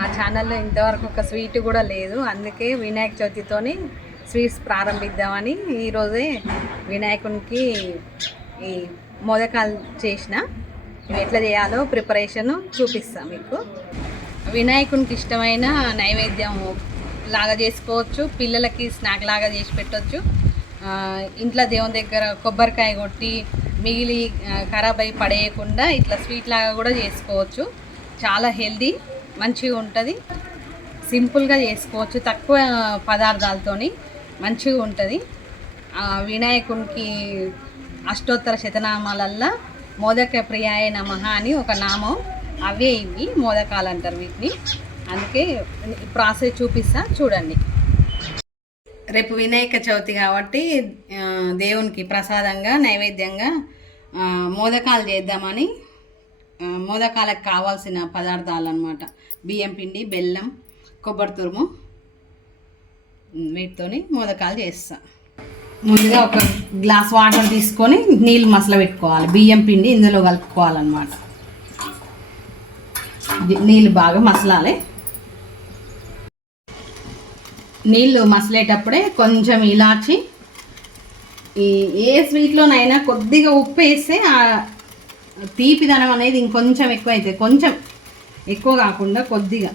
మా ఛానల్లో ఇంతవరకు ఒక స్వీట్ కూడా లేదు. అందుకే వినాయక చవితితోని స్వీట్స్ ప్రారంభిద్దామని ఈరోజే వినాయకునికి ఈ మోదకాలు చేసిన. ఇవి ఎట్లా చేయాలో ప్రిపరేషన్ చూపిస్తాం మీకు. వినాయకునికి ఇష్టమైన నైవేద్యం లాగా చేసుకోవచ్చు. పిల్లలకి స్నాక్ లాగా చేసి పెట్టవచ్చు ఇంట్లో దేవుని దగ్గర కొబ్బరికాయ కొట్టి మిగిలి ఖరాబ్ అయి పడేయకుండా ఇట్లా స్వీట్ లాగా కూడా చేసుకోవచ్చు. చాలా హెల్దీ మంచిగా ఉంటుంది. సింపుల్గా చేసుకోవచ్చు. తక్కువ పదార్థాలతోని మంచిగా ఉంటుంది. ఆ, వినాయకునికి అష్టోత్తర శతనామాలల్లా మోదక ప్రియాయ నమః అని ఒక నామం. అవే ఇవి. మోదకాలు అంటారు వీటిని. అందుకే ప్రాసెస్ చూపిస్తా. చూడండి. రేపు వినాయక చవితి కాబట్టి దేవునికి ప్రసాదంగా నైవేద్యంగా మోదకాలు చేద్దామని మోదకాలకు కావాల్సిన పదార్థాలు అన్నమాట బియ్యం పిండి బెల్లం కొబ్బరి తురుము. వీటితోని మోదకాలు చేస్తా. ముందుగా ఒక గ్లాస్ వాటర్ తీసుకొని నీళ్ళు మసల పెట్టుకోవాలి. బియ్యం పిండి ఇందులో కలుపుకోవాలన్నమాట. నీళ్ళు బాగా మసలాలి. నీళ్ళు మసలేటప్పుడే కొంచెం ఇలాచి ఈ ఏ స్వీట్లోనైనా కొద్దిగా ఉప్పు వేస్తే తీపిదనం అనేది ఇంకొంచెం ఎక్కువ అవుతుంది కొంచెం ఎక్కువ కాకుండా కొద్దిగా.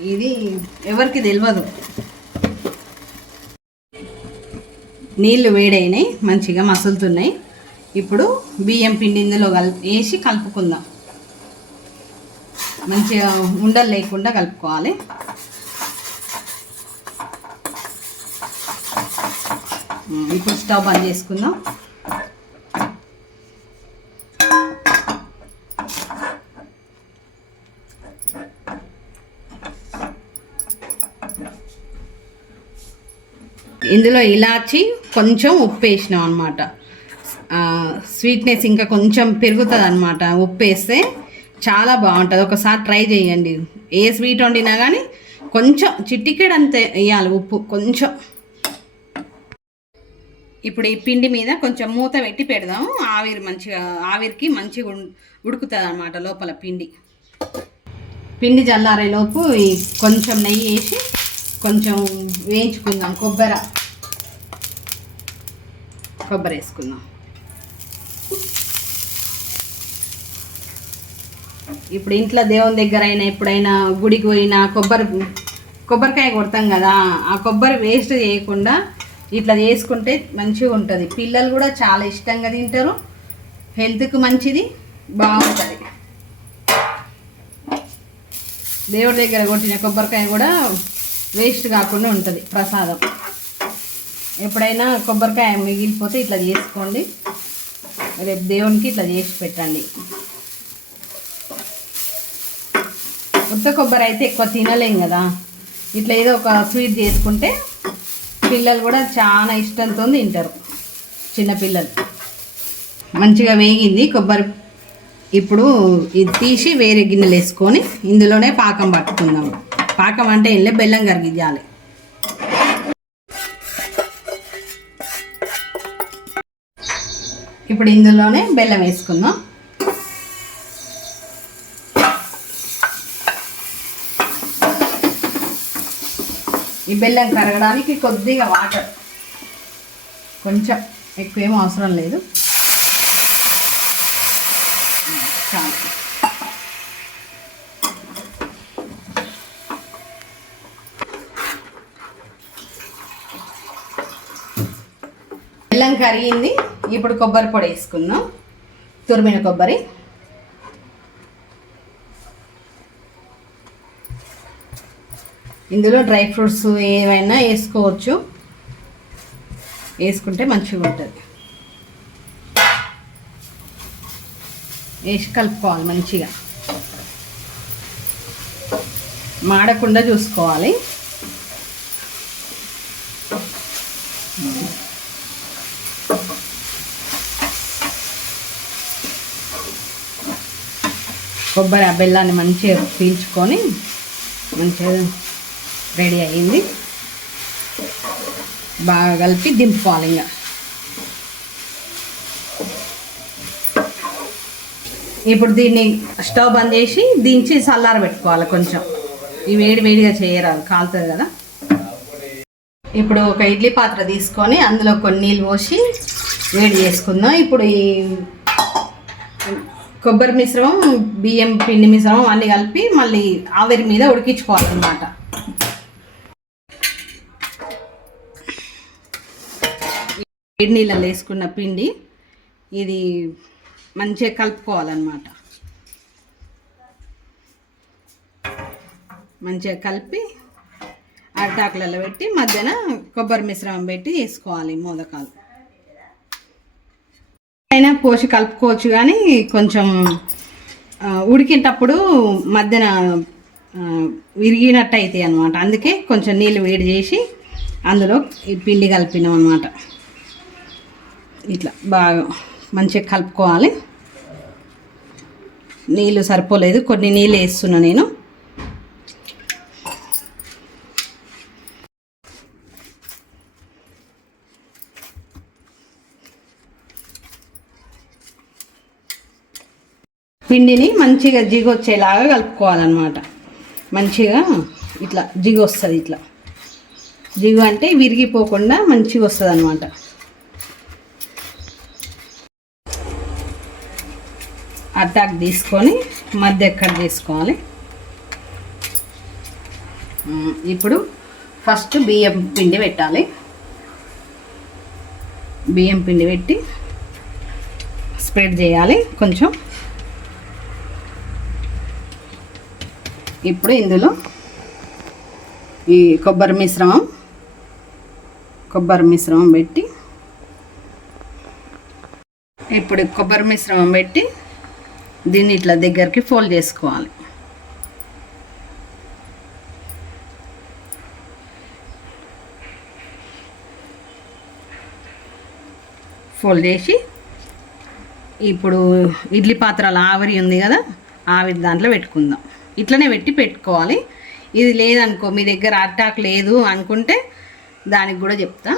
ఇది ఎవరికి తెలియదు నీళ్ళు వేడైనాయి మంచిగా మసులుతున్నాయి. ఇప్పుడు బియ్యం పిండి ఇందులో కల్ వేసి కలుపుకుందాం. మంచిగా ఉండలు లేకుండా కలుపుకోవాలి. ఇప్పుడు స్టవ్ బంద్ చేసుకుందాం. ఇందులో ఇలాచి కొంచెం ఉప్పు వేసినాం అనమాట స్వీట్నెస్ ఇంకా కొంచెం పెరుగుతుంది అనమాట ఉప్పు వేస్తే చాలా బాగుంటుంది. ఒకసారి ట్రై చేయండి. ఏ స్వీట్ వండినా కానీ కొంచెం చిట్టికెడ్ అంతే వేయాలి ఉప్పు కొంచెం. ఇప్పుడు ఈ పిండి మీద కొంచెం మూత పెట్టి పెడదాం. ఆవిరి మంచిగా ఆవిరికి మంచిగా ఉడుకుతుంది అనమాట లోపల పిండి. పిండి జల్లారేలోపు ఈ కొంచెం నెయ్యి వేసి కొంచెం వేయించుకుందాం కొబ్బరి. కొబ్బరి వేసుకుందాం ఇప్పుడు ఇంట్లో దేవుని దగ్గర అయినా ఎప్పుడైనా గుడికి పోయినా కొబ్బరి కొబ్బరికాయ కొడతాం కదా ఆ కొబ్బరి వేస్ట్ చేయకుండా ఇట్లా చేసుకుంటే మంచిగా ఉంటుంది. పిల్లలు కూడా చాలా ఇష్టంగా తింటారు. హెల్త్కి మంచిది బాగుంటుంది. దేవుడి దగ్గర కొట్టిన కొబ్బరికాయ కూడా వేస్ట్ కాకుండా ఉంటుంది ప్రసాదం. ఎప్పుడైనా కొబ్బరికాయ మిగిలిపోతే ఇట్లా చేసుకోండి. రేపు దేవునికి ఇట్లా చేసి పెట్టండి. ఉత్త కొబ్బరి అయితే ఎక్కువ తినలేం కదా. ఇట్లా ఏదో ఒక స్వీట్ చేసుకుంటే పిల్లలు కూడా చాలా ఇష్టంతో తింటారు. చిన్నపిల్లలు మంచిగా వేగింది కొబ్బరి. ఇప్పుడు ఇది తీసి వేరే గిన్నెలు వేసుకొని ఇందులోనే పాకం పట్టుకుందాం. పాకం అంటే వెళ్ళి బెల్లం కరిగించాలి. ఇప్పుడు ఇందులోనే బెల్లం వేసుకుందాం. ఈ బెల్లం కరగడానికి కొద్దిగా వాటర్. కొంచెం ఎక్కువ ఏం అవసరం లేదు. చాలు. బెల్లం కరిగింది. ఇప్పుడు కొబ్బరి పొడి వేసుకుందాం. తురిమిన కొబ్బరి. ఇందులో డ్రై ఫ్రూట్స్ ఏమైనా వేసుకోవచ్చు. వేసుకుంటే మంచిగా ఉంటుంది. వేసి కలుపుకోవాలి మంచిగా. మాడకుండా చూసుకోవాలి. కొబ్బరి ఆ బెల్లాన్ని మంచిగా పీల్చుకొని మంచిగా రెడీ అయ్యింది. బాగా కలిపి దింపుకోవాలి ఇంకా. ఇప్పుడు దీన్ని స్టవ్ బంద్ చేసి దించి చల్లార పెట్టుకోవాలి కొంచెం. ఈ వేడి వేడిగా చేయరాదు కాలుతుంది కదా. ఇప్పుడు ఒక ఇడ్లీ పాత్ర తీసుకొని అందులో కొన్ని నీళ్ళు పోసి వేడి చేసుకుందాం. ఇప్పుడు ఈ కొబ్బరి మిశ్రమం బియ్యం పిండి మిశ్రమం అన్నీ కలిపి మళ్ళీ ఆవిరి మీద ఉడికించుకోవాలన్నమాట. వేడి నీళ్ళలో వేసుకున్న పిండి ఇది మంచిగా కలుపుకోవాలన్నమాట. మంచిగా కలిపి అరటాకులలో పెట్టి మధ్యన కొబ్బరి మిశ్రమం పెట్టి వేసుకోవాలి మోదకాలు. అయినా పోసి కలుపుకోవచ్చు కానీ కొంచెం ఉడికేటప్పుడు మధ్యన విరిగినట్టు అవుతాయి అనమాట అందుకే కొంచెం నీళ్ళు వేడి చేసి అందులో ఈ పిండి కలిపినాం అనమాట ఇట్లా బాగా మంచిగా కలుపుకోవాలి. నీళ్ళు సరిపోలేదు. కొన్ని నీళ్ళు వేస్తున్నా నేను. పిండిని మంచిగా జిగొచ్చేలాగా కలుపుకోవాలన్నమాట. మంచిగా ఇట్లా జిగు వస్తుంది ఇట్లా. జిగు అంటే విరిగిపోకుండా మంచిగా వస్తుంది అనమాట అటాక్ తీసుకొని మధ్య కట్ చేసుకోవాలి. ఇప్పుడు ఫస్ట్ బియ్యం పిండి పెట్టాలి. బియ్యం పిండి పెట్టి స్ప్రెడ్ చేయాలి. కొంచెం ఇప్పుడు ఇందులో ఈ కొబ్బరి మిశ్రమం కొబ్బరి మిశ్రమం పెట్టి ఇప్పుడు కొబ్బరి మిశ్రమం పెట్టి దీన్ని ఇట్లా దగ్గరికి ఫోల్డ్ చేసుకోవాలి. ఫోల్డ్ చేసి ఇప్పుడు ఇడ్లీ పాత్రలు ఆవిరి ఉంది కదా ఆవిరి దాంట్లో పెట్టుకుందాం. ఇట్లనే పెట్టి పెట్టుకోవాలి. ఇది లేదనుకో మీ దగ్గర అట్టాక్ లేదు అనుకుంటే దానికి కూడా చెప్తా.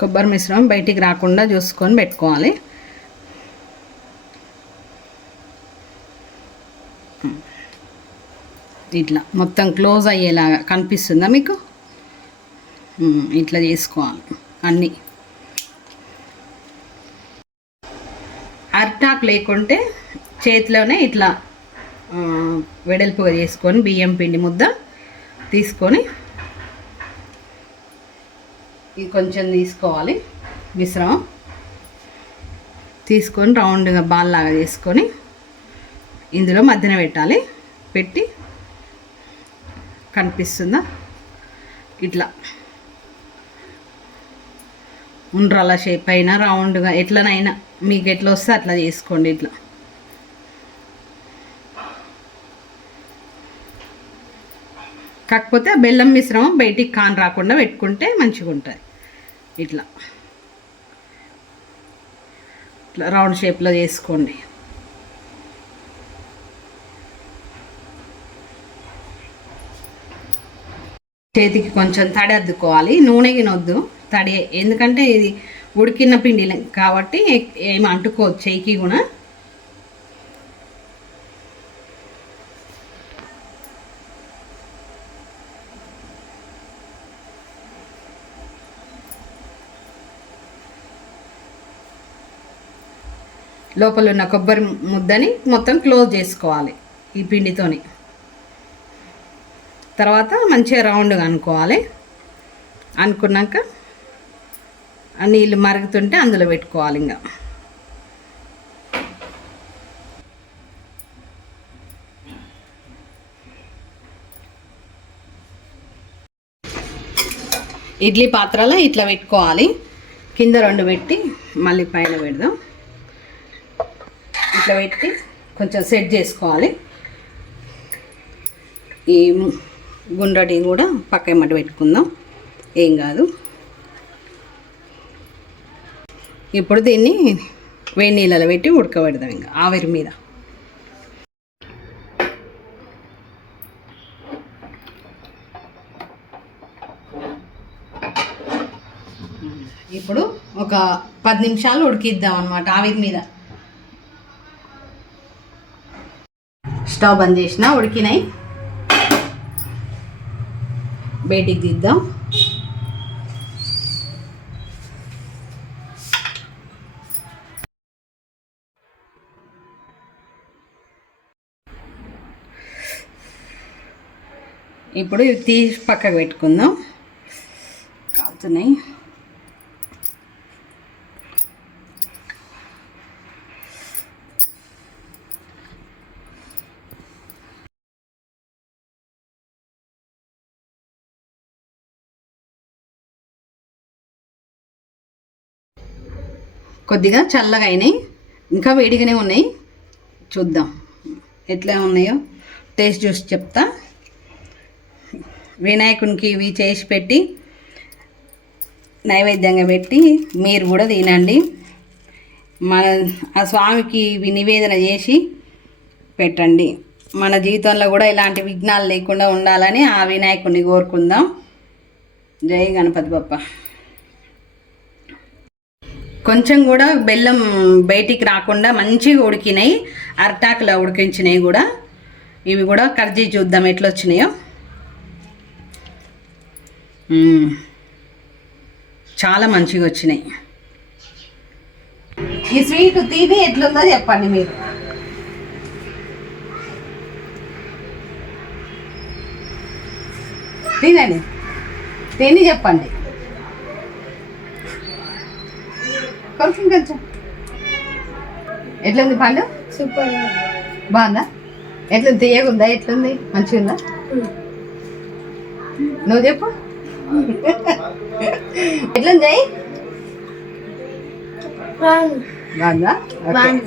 కొబ్బరి మిశ్రమం బయటికి రాకుండా చూసుకొని పెట్టుకోవాలి. ఇట్లా మొత్తం క్లోజ్ అయ్యేలాగా కనిపిస్తుందా మీకు? ఇట్లా చేసుకోవాలి. అన్నీ. అరిటాక్ లేకుంటే చేతిలోనే ఇట్లా వెడల్పుగా చేసుకొని బియ్యం పిండి ముద్ద తీసుకొని ఇది కొంచెం తీసుకోవాలి. మిశ్రమం తీసుకొని రౌండ్గా బాల్ లాగా చేసుకొని ఇందులో మధ్యన పెట్టాలి. పెట్టి కనిపిస్తుందా? ఇట్లా. ఉండ్రాల షేప్ అయినా రౌండ్గా ఎట్లనైనా మీకు ఎట్లా వస్తే అట్లా చేసుకోండి ఇట్లా. కాకపోతే బెల్లం మిశ్రమం బయటికి కాన్ రాకుండా పెట్టుకుంటే మంచిగా ఉంటుంది. ఇట్లా. ఇట్లా రౌండ్ షేప్లో చేసుకోండి. చేతికి కొంచెం తడి అద్దుకోవాలి. నూనె గినొద్దు తడి ఎందుకంటే ఇది ఉడికిన పిండి కాబట్టి ఏమి అంటుకోవద్దు చేయికి కూడా. లోపల ఉన్న కొబ్బరి ముద్దని మొత్తం క్లోజ్ చేసుకోవాలి ఈ పిండితోని. తర్వాత మంచిగా రౌండ్గా అనుకోవాలి. అనుకున్నాక నీళ్ళు మరుగుతుంటే అందులో పెట్టుకోవాలి ఇంకా ఇడ్లీ పాత్రలో ఇట్లా పెట్టుకోవాలి. కింద రెండు పెట్టి మళ్ళీ పైన పెడదాం. ఇట్లా పెట్టి కొంచెం సెట్ చేసుకోవాలి. ఈ గుండ్రటి కూడా పక్క ఎమ్మట పెట్టుకుందాం. ఏం కాదు. ఇప్పుడు దీన్ని వేడి నీళ్ళలో పెట్టి ఉడకబెడదాం ఇంకా ఆవిరి మీద. ఇప్పుడు ఒక పది నిమిషాలు ఉడికిద్దాం అనమాట ఆవిరి మీద. స్టవ్ బంద్ చేసిన ఉడికినాయి. బయటికి తీద్దాం ఇప్పుడు ఇవి తీసి పక్కకు పెట్టుకుందాం. కాలుతున్నాయి. కొద్దిగా చల్లగా అయినాయి. ఇంకా వేడిగానే ఉన్నాయి. చూద్దాం ఎట్లా ఉన్నాయో. టేస్ట్ చూసి చెప్తా. వినాయకునికి ఇవి చేసి పెట్టి నైవేద్యంగా పెట్టి మీరు కూడా తినండి. మన ఆ స్వామికి ఇవి నివేదన చేసి పెట్టండి. మన జీవితంలో కూడా ఇలాంటి విఘ్నాలు లేకుండా ఉండాలని ఆ వినాయకుడిని కోరుకుందాం. జై గణపతి బప్ప. కొంచెం కూడా బెల్లం బయటికి రాకుండా మంచిగా ఉడికినాయి. అరటాకులో ఉడికించినాయి కూడా. ఇవి కూడా కర్జీ చూద్దాం ఎట్లా వచ్చినాయో చాలా మంచిగా వచ్చినాయి. ఈ స్వీట్ తిని ఎట్లుందో చెప్పండి మీరు. తినండి. తిని చెప్పండి. కొంచెం కొంచెం. ఎట్లుంది పండు? సూపర్ బాగుందా? ఎట్లుంది? తీయగుందా ఎట్లుంది? మంచిగా ఉందా నువ్వు చెప్పు. ఎట్లుంది. బాగుంది.